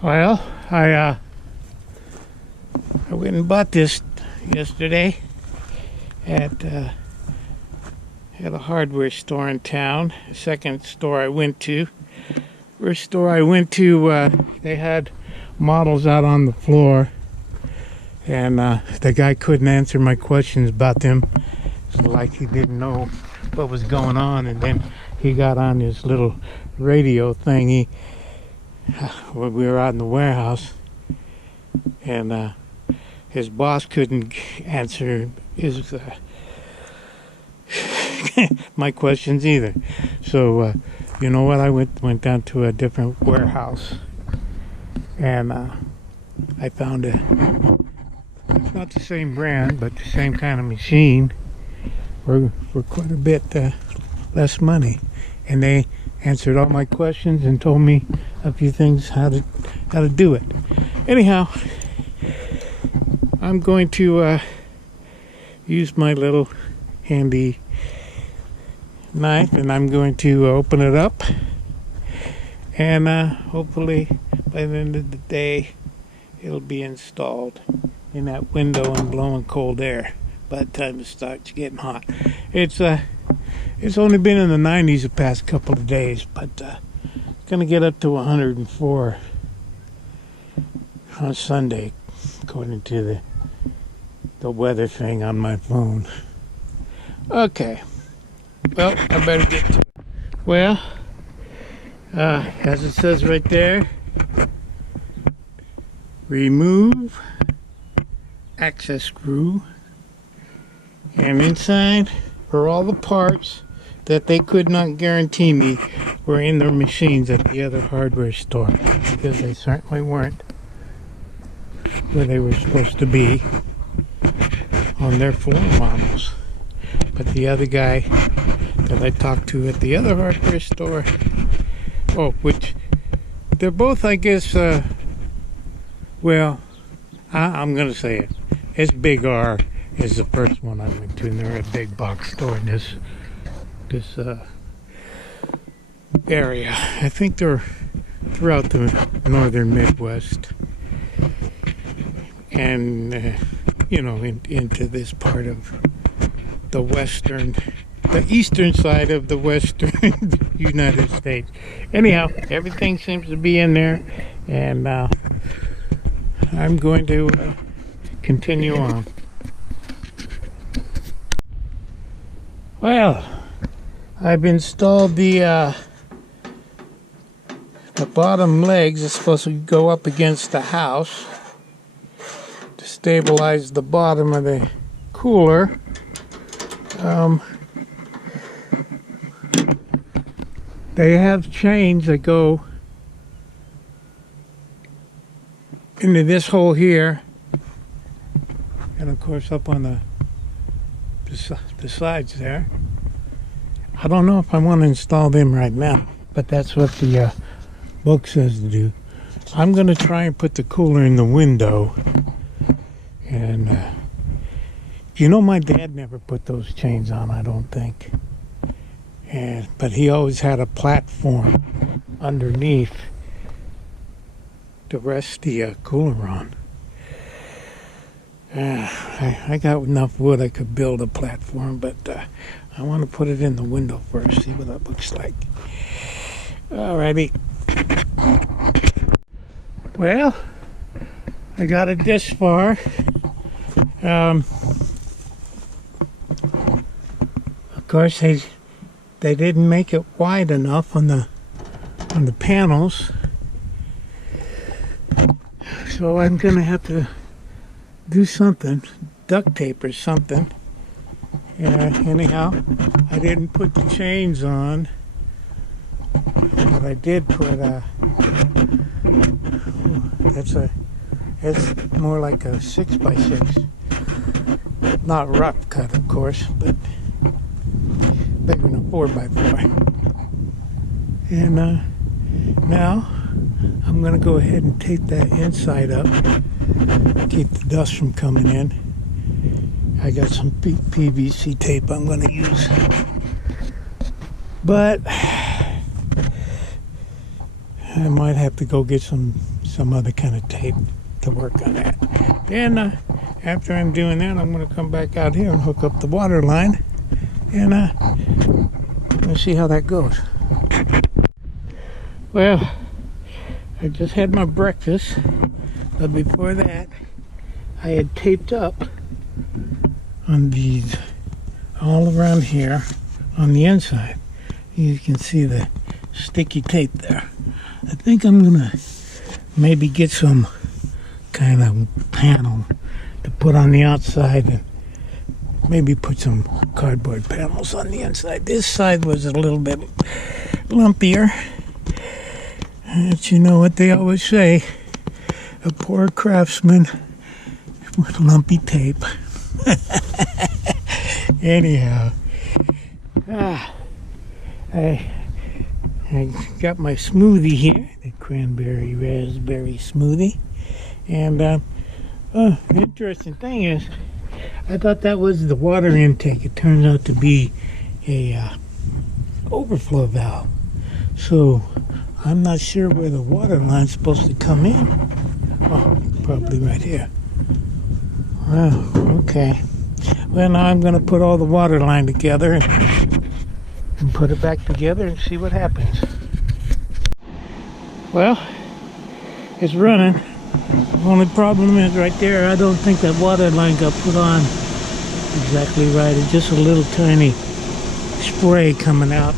Well, I went and bought this yesterday at a hardware store in town. The second store I went to. First store I went to, they had models out on the floor, and the guy couldn't answer my questions about them. It's like he didn't know what was going on, and then he got on his little radio thingy when we were out in the warehouse, and his boss couldn't answer his my questions either. So you know what, I went down to a different warehouse, and I found it's not the same brand, but the same kind of machine for quite a bit less money, and they answered all my questions and told me a few things how to do it. Anyhow, I'm going to use my little handy knife, and I'm going to open it up, and hopefully by the end of the day it'll be installed in that window and blowing cold air by the time it starts getting hot. It's only been in the 90s the past couple of days, but it's gonna get up to 104 on Sunday, according to the weather thing on my phone. Okay, well, I better get to it. Well, as it says right there, remove access screw, and inside are all the parts that they could not guarantee me were in their machines at the other hardware store, because they certainly weren't where they were supposed to be on their floor models. But the other guy that I talked to at the other hardware store, which they're both, I guess, well, I'm gonna say it. It's Big R is the first one I went to, and they're a big box store in this area. I think they're throughout the northern Midwest, and into this part of the eastern side of the western United States. Anyhow, everything seems to be in there, and I'm going to continue on. Well, I've installed the bottom legs. It's supposed to go up against the house to stabilize the bottom of the cooler. They have chains that go into this hole here, and of course up on the sides there. I don't know if I want to install them right now, but that's what the book says to do. I'm going to try and put the cooler in the window, and my dad never put those chains on, I don't think, but he always had a platform underneath to rest the cooler on. I got enough wood I could build a platform, but I want to put it in the window first, see what that looks like. Alrighty. Well, I got it this far. Of course, they didn't make it wide enough on the panels, so I'm gonna have to do something, duct tape or something. Anyhow, I didn't put the chains on, but I did put it's more like a 6x6, not rough cut, of course, but bigger than a 4x4. And now I'm gonna go ahead and tape that inside up, keep the dust from coming in. I got some PVC tape I'm going to use, but I might have to go get some some other kind of tape to work on that. Then after I'm doing that, I'm going to come back out here and hook up the water line, and we'll see how that goes. Well, I just had my breakfast, but before that I had taped up on these all around here on the inside. You can see the sticky tape there. I think I'm gonna maybe get some kind of panel to put on the outside and maybe put some cardboard panels on the inside. This side was a little bit lumpier. But you know what they always say, a poor craftsman with lumpy tape. Anyhow, I got my smoothie here, the cranberry raspberry smoothie, and the interesting thing is, I thought that was the water intake. It turns out to be a overflow valve. So I'm not sure where the water line's supposed to come in. Oh, probably right here. Well, okay. Well, now I'm going to put all the water line together and put it back together and see what happens. Well, it's running. The only problem is right there, I don't think that water line got put on exactly right. It's just a little tiny spray coming out.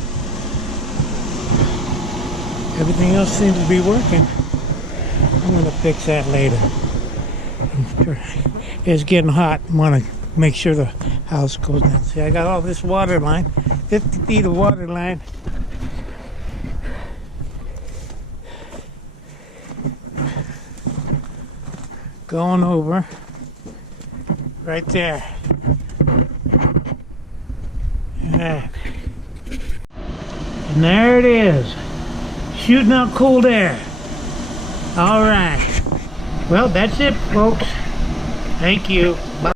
Everything else seems to be working. I'm going to fix that later. It's getting hot. I want to make sure the house goes down. See, I got all this water line, 50 feet of water line. Going over right there. And there it is. Shooting out cold air. All right. Well, that's it, folks. Thank you. Bye.